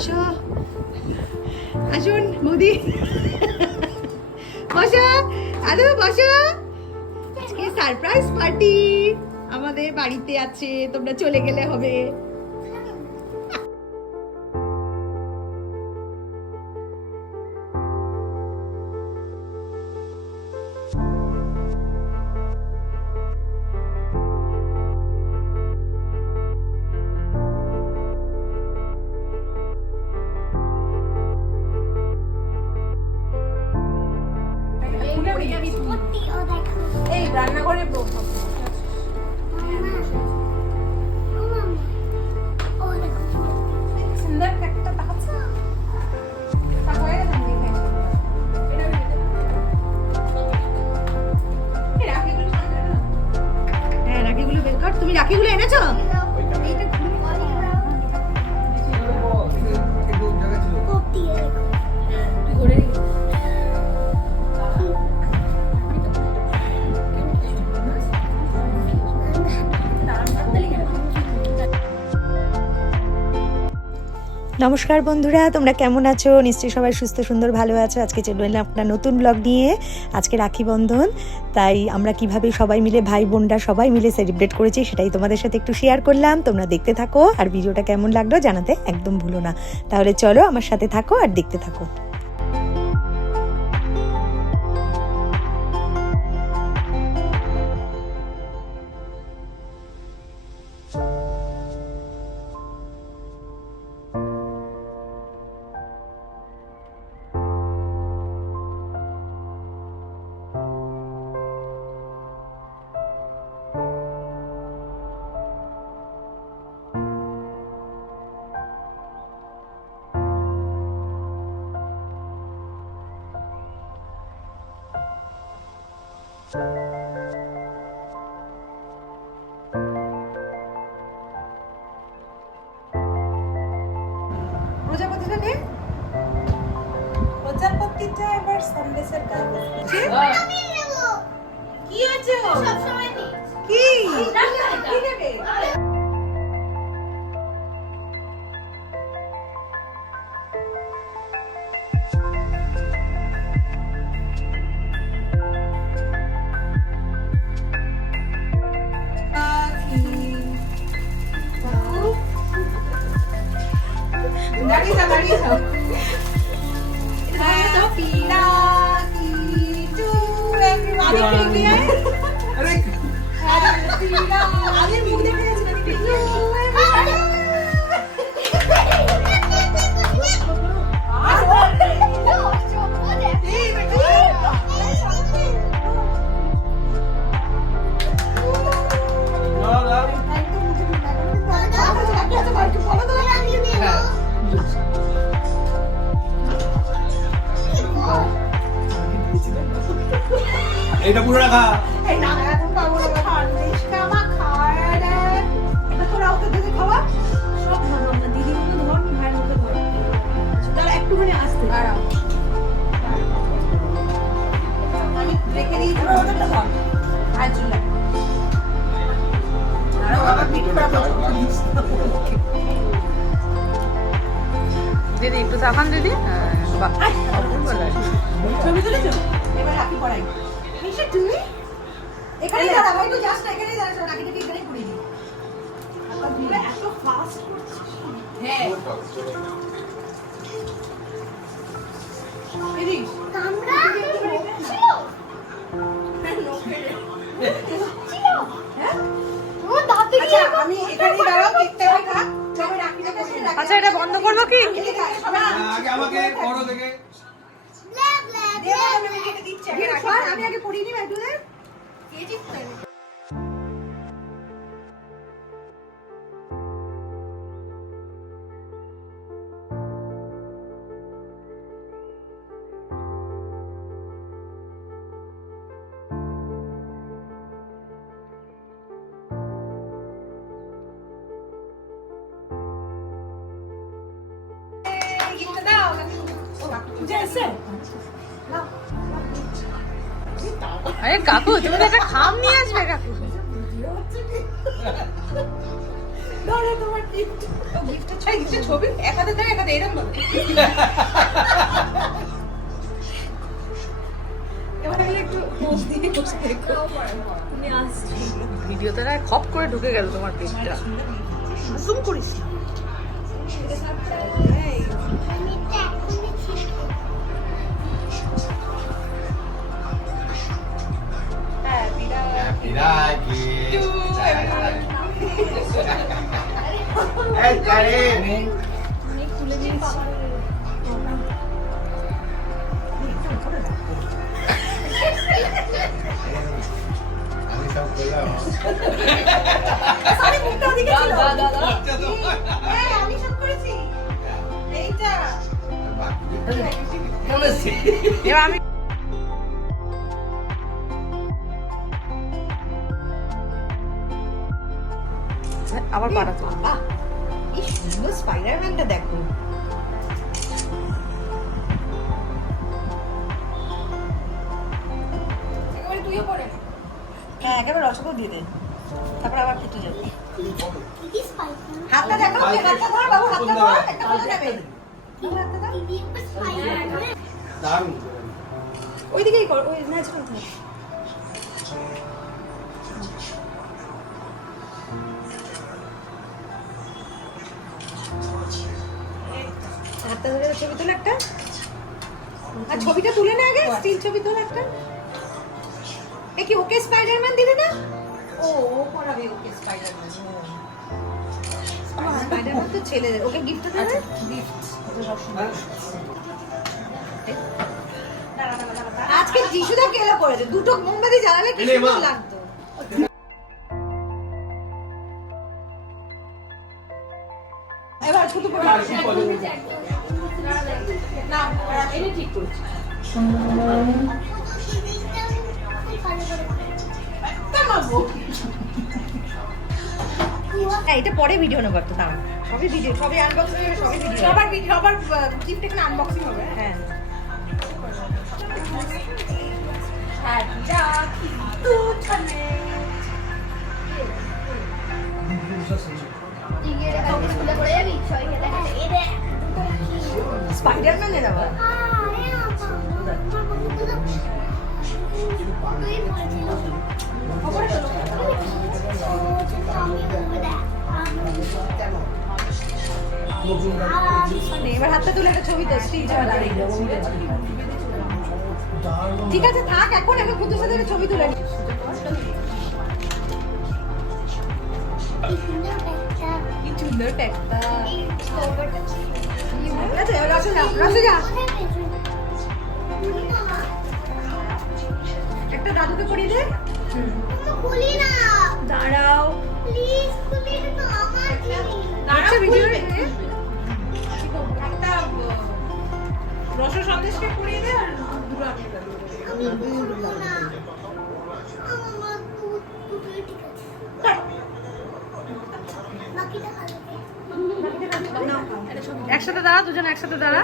আসো আসুন মোদি বসো আরে বসো। সারপ্রাইজ পার্টি আমাদের বাড়িতে আছে, তোমরা চলে গেলে হবে। নমস্কার বন্ধুরা, তোমরা কেমন আছো? নিশ্চয়ই সবাই সুস্থ, সুন্দর, ভালো আছো। আজকে চলে এলাম আপনার নতুন ব্লগ নিয়ে। আজকে রাখি বন্ধন। তাই আমরা কীভাবে সবাই মিলে, ভাই বোনরা সবাই মিলে সেলিব্রেট করেছি সেটাই তোমাদের সাথে একটু শেয়ার করলাম। তোমরা দেখতে থাকো। আর ভিডিওটা কেমন লাগল জানাতে একদম ভুলো না। তাহলে চলো আমার সাথে থাকো আর দেখতে থাকো। এবার সন্দেশের গায়ে কি হয়েছে? কি? কি নেবে? Everyone. আরে কি আবার পিঠ করা দিদি একটু তাকান দিদি। হ্যাঁ, বাহ। তুলেছো? এবার রাখি পড়াই। তুমি? এখানে দাঁড়া ভাই তো জাস্ট এখানেই দাঁড়া সব রাখিটাকে এখানেই পড়ে দিই এত ফাস্ট করছিস হ্যাঁ। এদিক আচ্ছা আমি এখানেই দাঁড়াও দেখতে হবে খা সবাই রাখিটাকে এখানে রাখি আচ্ছা এটা বন্ধ করব কি? আগে আমাকে বড় থেকে আমি আগে পড়িয়ে নিই একটুদের আরে কাকু তুমি তো একটা খাম নিয়ে আসবে কাকু। ছবি এক হাতে ধরে এক হাতে এরকম ভাবে। এবার আমি একটু পোজ দিয়ে ভিডিওতে না খপ করে ঢুকে গেল তোমার পেটটা জুম করিস। বিরাট Piragi. আবার পাটা তো বাহ কি সুন্দর স্পাইডারম্যানটা দেখো। একেবারে তুইও পড়ে হ্যাঁ একেবারে রসগোল দিয়ে দে। তারপর আবার খেতে যাবে। হাতটা দেখো হাতটা ধর বাবু হাতটা ধর। একটা ফটো নেবে দারুণ। ওইদিকেই কর ওই ন্যাচারাল থাক হাতটা ধরে ছবি তোলা একটা। আর ছবিটা তুলে না আগে স্টিল ছবি তোলা একটা। এ কি ওকে স্পাইডারম্যান দিলে না? ও ও করাবে ওকে স্পাইডারম্যান স্পাইডারম্যান তো ছেলেদের ওকে গিফট দেবে? গিফট আজকে যিশুদা কেলো করেছে? দুটো মোমবাতি জ্বালালে কি লাগতো? এটা ঠিক করছি। এটা পরে ভিডিও নেব একটা দাঁড়া সবই ভিডিও সবই আনবক্সিং হবে সবই ভিডিও সবার ভিডিও সবার গিফট এখানে আনবক্সিং হবে। হ্যাঁ। হ্যাঁ স্পাইডারম্যান ঠিক আছে থাক এখন এখন কুতুর সাথে ছবি তুলে নি। কি সুন্দর প্যাকটা আচ্ছা একটা দাদুকে পরিয়ে দে। দাঁড়াও। আচ্ছা ভিডিও একসাথে দাঁড়া, দুজন একসাথে দাঁড়া।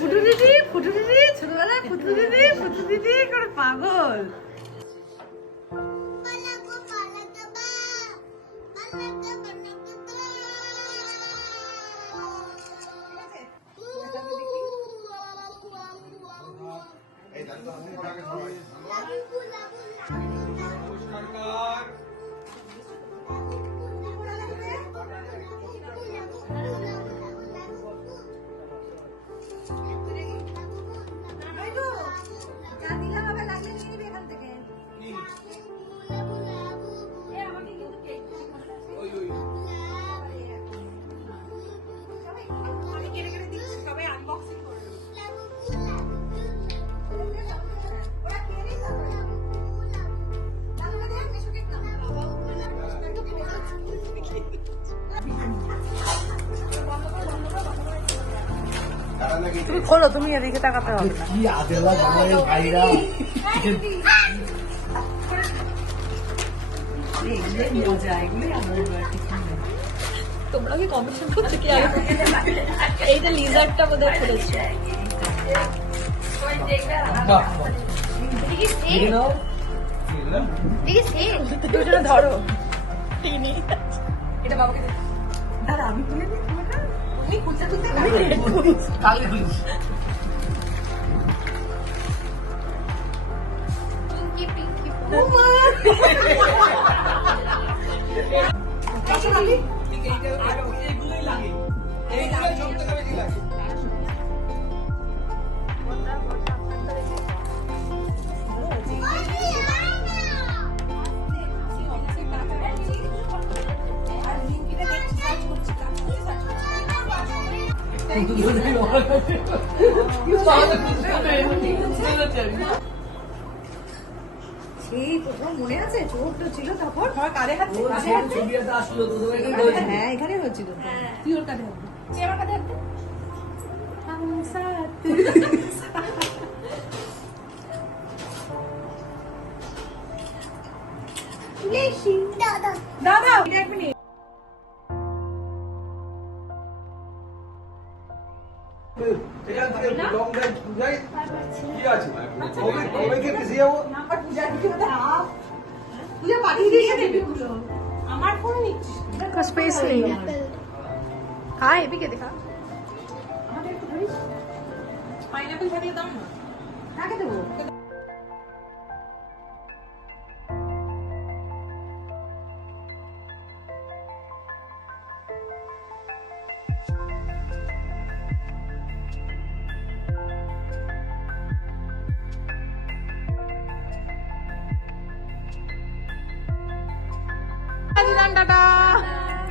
ফুটু দিদি ফুটু দিদি, ছোটবেলায় ফুটু দিদি ফুটু দিদি করে পাগল। তুমি খোলো তুমি এদিকে তাকাতে হবে কি আদেলা বাবারে ভাইরা? তোমরা কি কম্পিটিশন করছ কি আগে এইটা লিজার্ডটা বোধহয় করেছে ধরো। এটা বাবাকে দে। আমি তুলে দিই? কালে খুলিস এইগুলোই লাগে এইগুলো সব থেকে বেশি লাগে সেই প্রথম মনে আছে? তো ছিল তখন? কারে হাত ছবিটা আসলো তো তোমাকে বলছি হ্যাঁ এখানে তুই ওর হাত। দাদা আমার ফোনে নিচ্ছিস का स्पेस नहीं है हाँ ये भी क्या दिखा আমাদের একটু ধরিস পাইনাপেল থাকলে দাও না কাকে দেবো Tata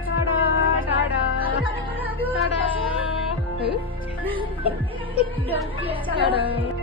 tata tata tata tata